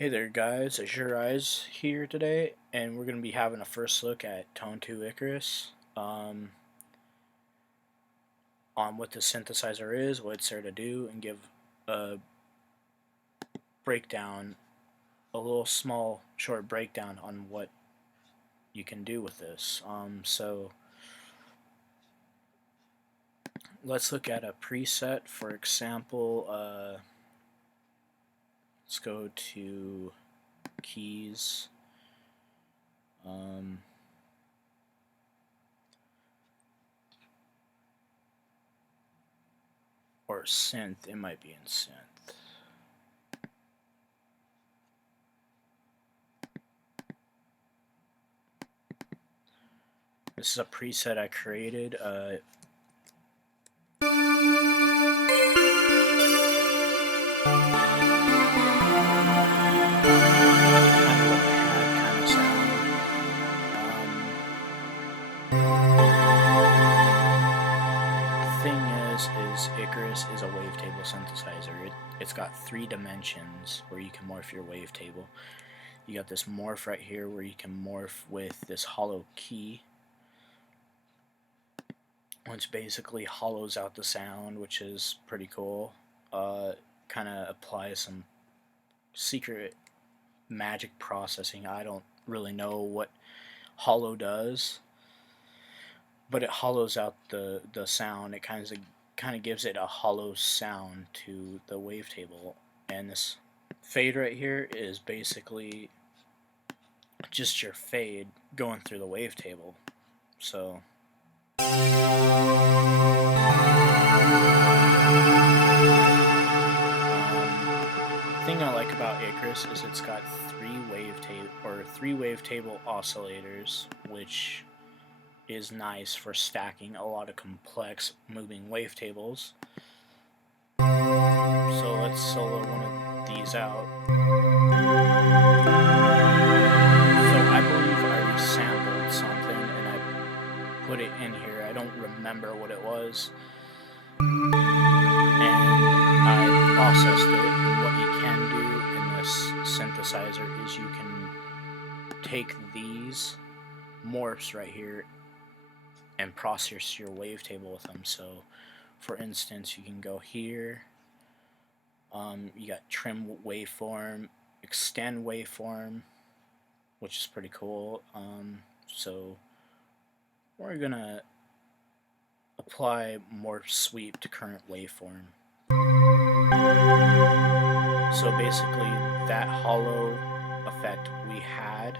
Hey there guys, Azure Eyes here today, and we're going to be having a first look at Tone 2 Icarus, on what the synthesizer is, what it's there to do, and give a breakdown, a little small short breakdown on what you can do with this. So let's look at a preset. For example, let's go to keys. Or synth, it might be in synth. This is a preset I created. Icarus is a wavetable synthesizer. It's got 3 dimensions where you can morph your wavetable. You got this morph right here where you can morph with this hollow key, which basically hollows out the sound, which is pretty cool. Kind of applies some secret magic processing. I don't really know what hollow does, but it hollows out the sound. It kind of gives it a hollow sound to the wavetable. And this fade right here is basically just your fade going through the wavetable. So the thing I like about Icarus is it's got 3 wavetable oscillators, which is nice for stacking a lot of complex moving wavetables. So let's solo one of these out. So I believe I resampled something and I put it in here. I don't remember what it was. And I processed it, and what you can do in this synthesizer is you can take these morphs right here and process your wavetable with them. So for instance, you can go here, you got trim waveform, extend waveform, which is pretty cool. So we're gonna apply morph sweep to current waveform. So basically that hollow effect we had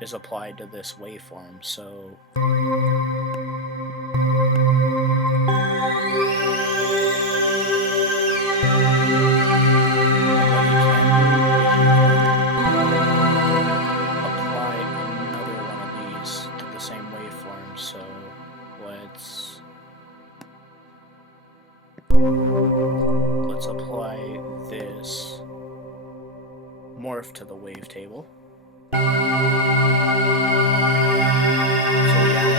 is applied to this waveform. So let's apply this morph to the wavetable. So we added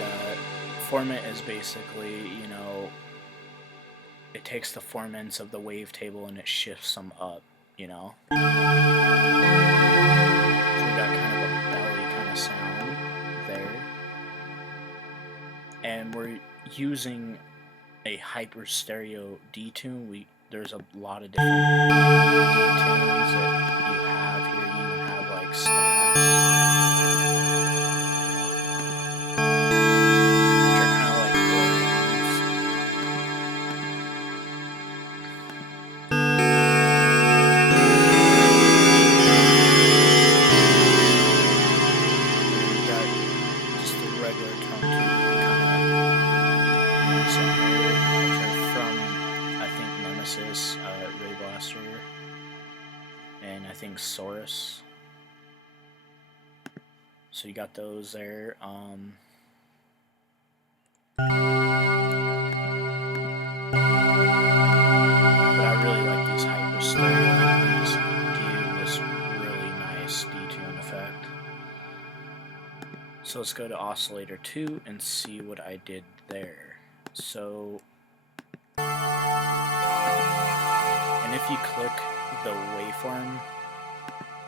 a format is basically, you know, it takes the formants of the wavetable and it shifts them up, you know. So we got kind of a belly kind of sound there. And we're using a hyper stereo detune. There's a lot of different detunes that you have here. You even have like stacks, which are kind of like organs. We got just the regular tone which are from, I think, Nemesis, Ray Blaster, and I think Saurus. So you got those there. But I really like these hyper stereo. These give this really nice detune effect. So let's go to Oscillator 2 and see what I did there. So, and if you click the waveform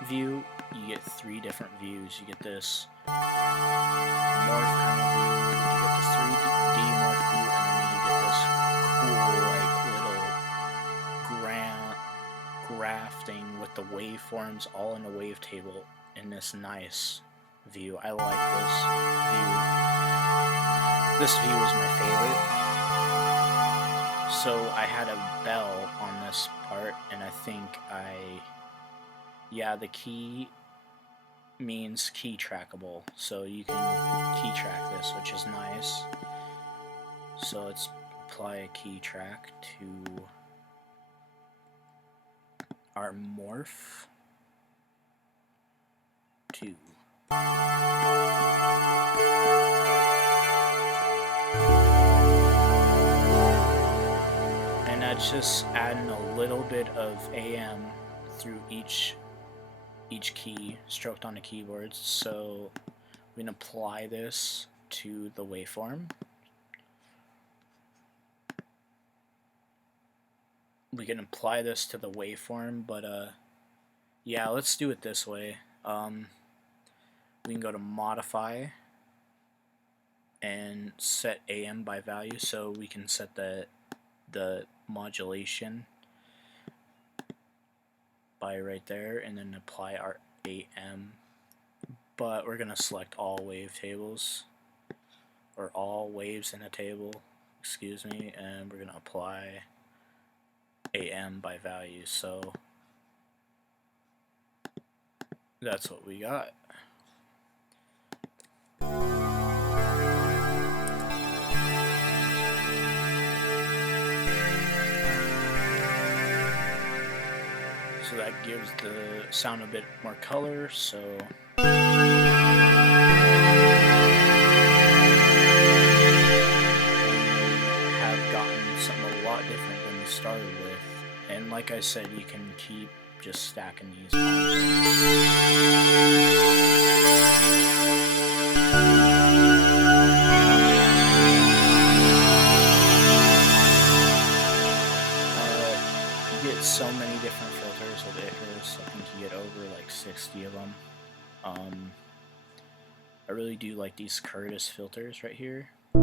view, you get 3 different views. You get this morph kind of view, you get this 3D morph view, and then you get this cool, like, little grafting with the waveforms all in a wavetable in this nice view. I like this view. This view is my favorite. So I had a bell on this part, and I think yeah, the key means key trackable, so you can key track this, which is nice. So let's apply a key track to our morph 2. And that's just adding a little bit of AM through each key stroked on the keyboard. So we can apply this to the waveform. We can apply this to the waveform, but yeah, let's do it this way. We can go to modify and set AM by value, so we can set the modulation by right there, and then apply our AM. But we're gonna select all wavetables, or all waves in a table, excuse me, and we're gonna apply AM by value. So that's what we got. So that gives the sound a bit more color, so have gotten something a lot different than we started with. And like I said, you can keep just stacking these on. You get so many different filters with Icarus. I think you get over like 60 of them. I really do like these Curtis filters right here. You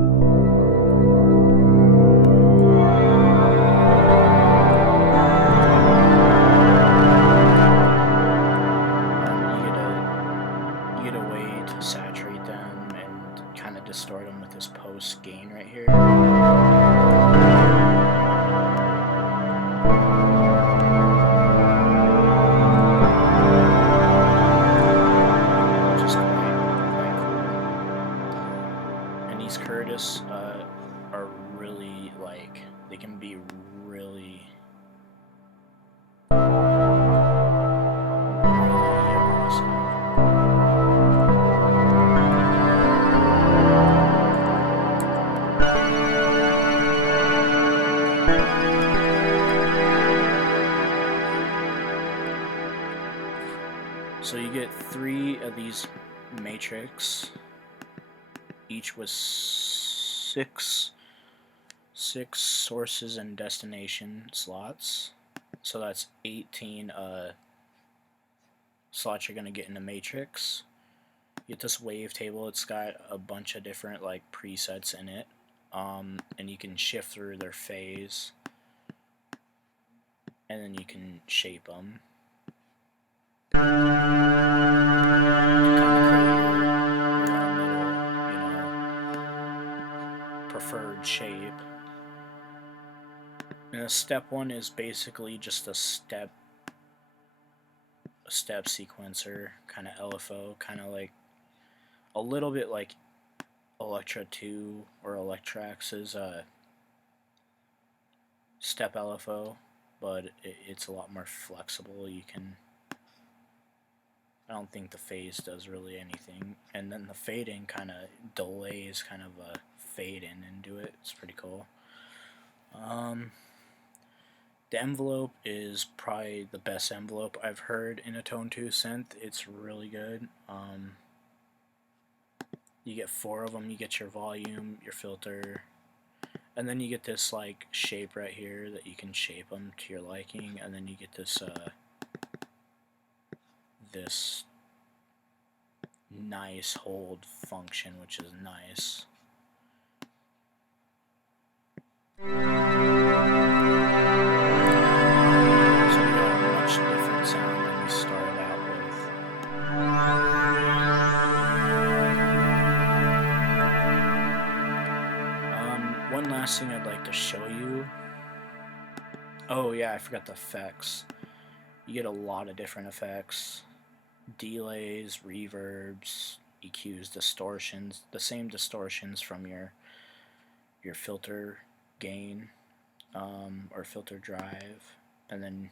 get a way to saturate them and kind of distort them with this post gain right here. Curtis are really, like, they can be really aggressive. So you get 3 of these matrix, each with 6 sources and destination slots. So that's 18 slots you're gonna get in the matrix. You get this wavetable. It's got a bunch of different like presets in it, and you can shift through their phase, and then you can shape them. Preferred shape. And a step 1 is basically just a step sequencer, kind of LFO, kind of like a little bit like Electra 2 or Electrax's step LFO, but it's a lot more flexible. You can, I don't think the phase does really anything, and then the fade-in kind of delays kind of a fade-in into it. It's pretty cool. The envelope is probably the best envelope I've heard in a Tone 2 synth. It's really good. You get 4 of them. You get your volume, your filter, and then you get this like shape right here that you can shape them to your liking, and then you get this this nice hold function, which is nice. So we got a much different sound than we started out with. One last thing I'd like to show you. Oh yeah, I forgot the effects. You get a lot of different effects. Delays, reverbs, EQs, distortions, the same distortions from your filter gain or filter drive, and then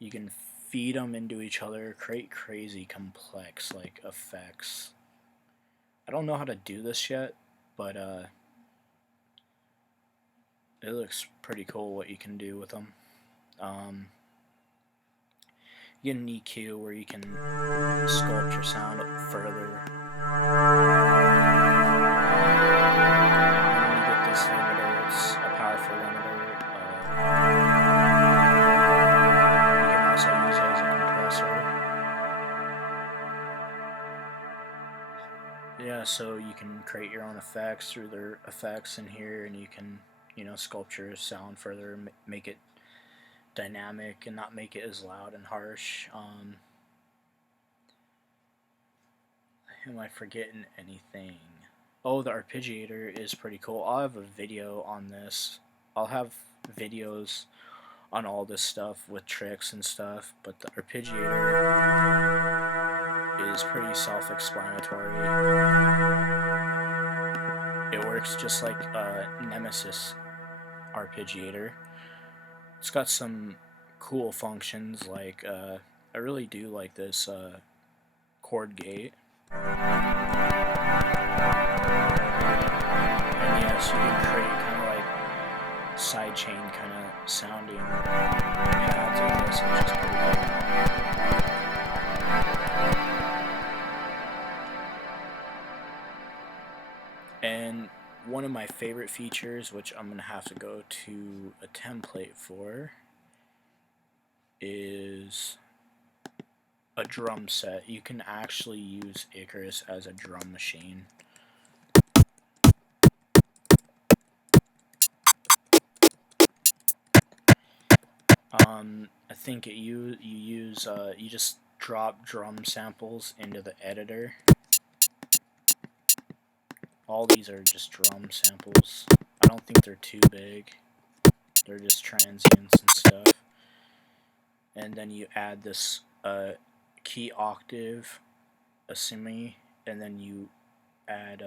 you can feed them into each other, create crazy complex like effects. I don't know how to do this yet, but it looks pretty cool what you can do with them. You get an EQ where you can sculpt your sound up further. And then you get this limiter. It's a powerful limiter. You can also use it as a compressor. Yeah, so you can create your own effects through their effects in here, and you can, sculpt your sound further, make it dynamic and not make it as loud and harsh. Am I forgetting anything? Oh, the Arpeggiator is pretty cool. I'll have a video on this. I'll have videos on all this stuff with tricks and stuff, but the Arpeggiator is pretty self-explanatory. It works just like Nemesis Arpeggiator. It's got some cool functions, like I really do like this chord gate. And yes, you can create kind of like sidechain kind of sounding pads on this, which is pretty cool. And one of my favorite features, which I'm going to have to go to a template for, is a drum set. You can actually use Icarus as a drum machine. I think you just drop drum samples into the editor. All these are just drum samples. I don't think they're too big. They're just transients and stuff. And then you add this key octave, a semi, and then you add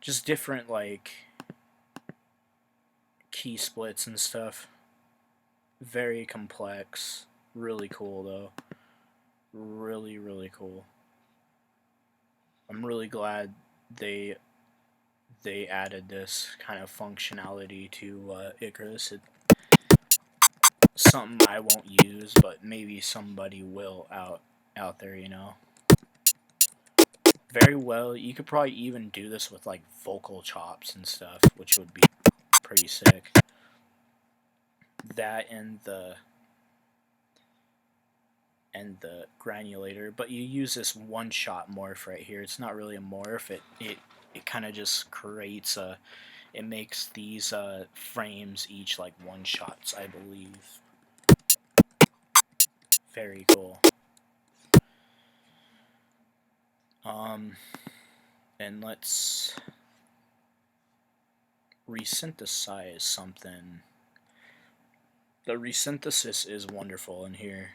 just different like key splits and stuff. Very complex. Really cool though. Really, really cool. I'm really glad they added this kind of functionality to Icarus. It's something I won't use, but maybe somebody will out there, Very well. You could probably even do this with like vocal chops and stuff, which would be pretty sick. That and the granulator, but you use this one-shot morph right here. It's not really a morph. It kind of just creates it makes these frames each like one shots, I believe. Very cool. And let's resynthesize something. The resynthesis is wonderful in here.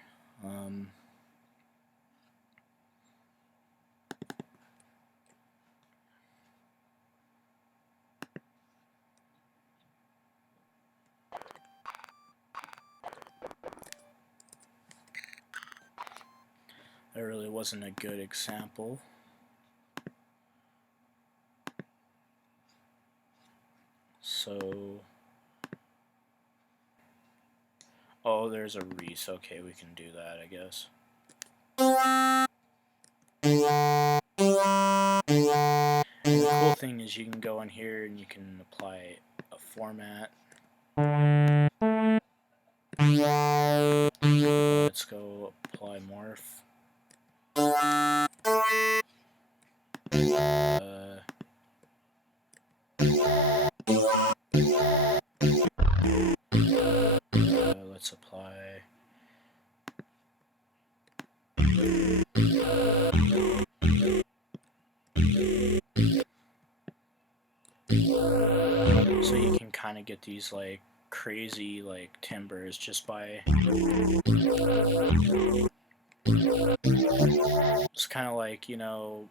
That really wasn't a good example. So, oh, there's a Reese. Okay, we can do that, I guess. is you can go in here and you can apply a format. Let's go apply morph. Let's apply so you can kind of get these like crazy like timbers just by it's kind of like, you know,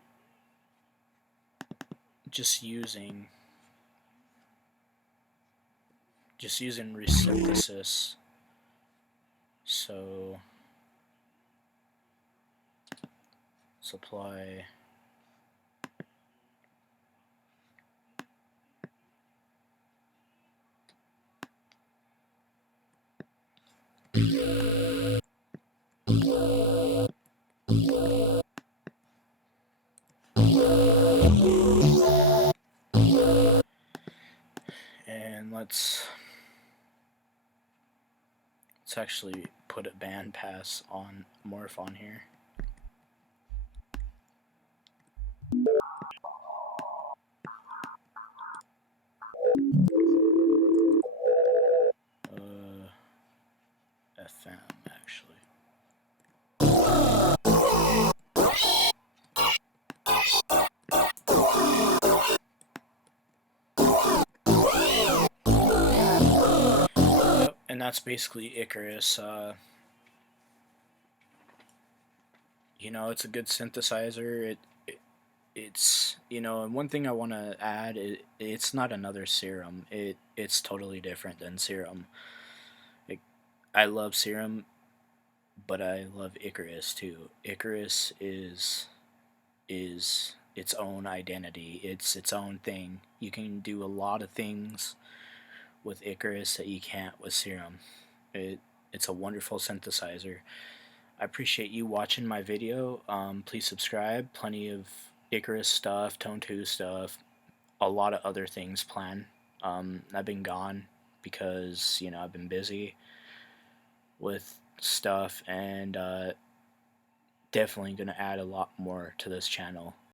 just using resynthesis. So let's apply and let's actually put a bandpass on morph on here. FM actually. Yep, and that's basically Icarus. You know, it's a good synthesizer. It's, you know, and one thing I want to add, it's not another Serum. It's totally different than Serum. It, I love Serum, but I love Icarus too. Icarus is its own identity. It's its own thing. You can do a lot of things with Icarus that you can't with Serum. It's a wonderful synthesizer. I appreciate you watching my video. Please subscribe. Plenty of Icarus stuff, Tone 2 stuff, a lot of other things planned. I've been gone because, you know, I've been busy with stuff, and definitely going to add a lot more to this channel.